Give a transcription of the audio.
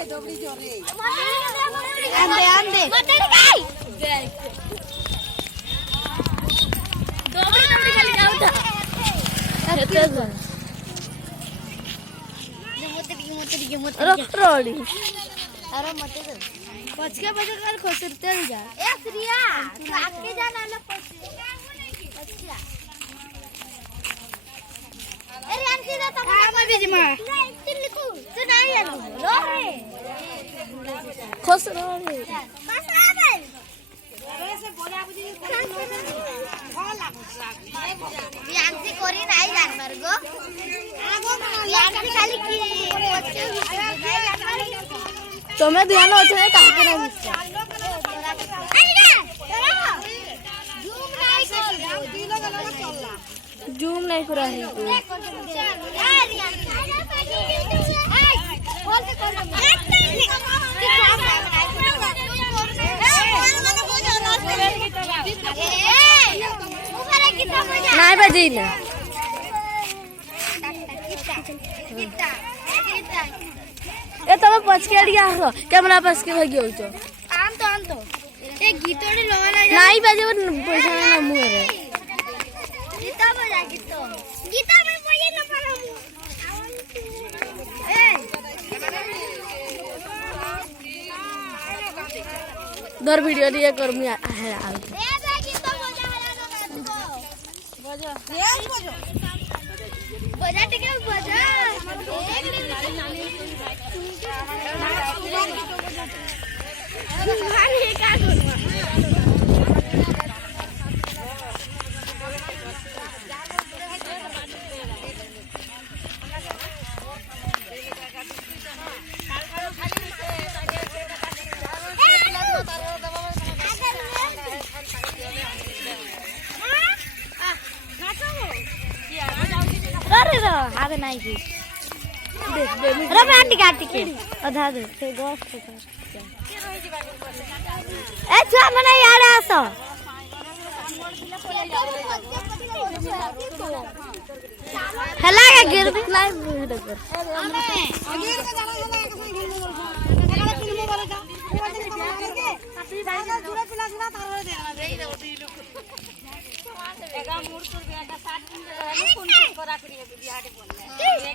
आंदे आंदे दोबड़ी दोबड़ी खाली जाऊ था एते जन रोड़ी अरे मते दे पचके बजे कर खोसरते जा ए श्रिया तू आके जा ना पचके अरे आंटी दा तो काम भी जमा तू नहीं आ रो रे खोसरा रे मसरा बे रे से बोला बुझी भल लागो ये आंटी कोरी नहीं जान मर गो ये आंटी खाली की पचके तुम्हें ध्यान हो जाए का करे मुझसे जूम नहीं करा है नहीं बजी ना ए तब पचकेड़िया हो कैमरा पास के भागी हो तो आम तो ए गीतोड़ी लोला नहीं बजे पैसा ना मुंह रे गीता बजा गीता में बजे न पारो ए दर वीडियो दिए कर मैं है आ ए गीता बजा बजा रेस बजा बजा टिके बजा आगे नहीं की रबा टिका टिके आधा दे से गोस ए छुआ मने यार आसो हला के गिर दिखलाई वीडियो कर हमें गिर के जाना जाना एक संग गिर एकाला फिल्म बोले जा बियाह करके दादा जुड़ा पिला जुड़ा तार देना दे एगा मूड पर बियाह का 60 दिन फोन करा करिए बियाह बोलने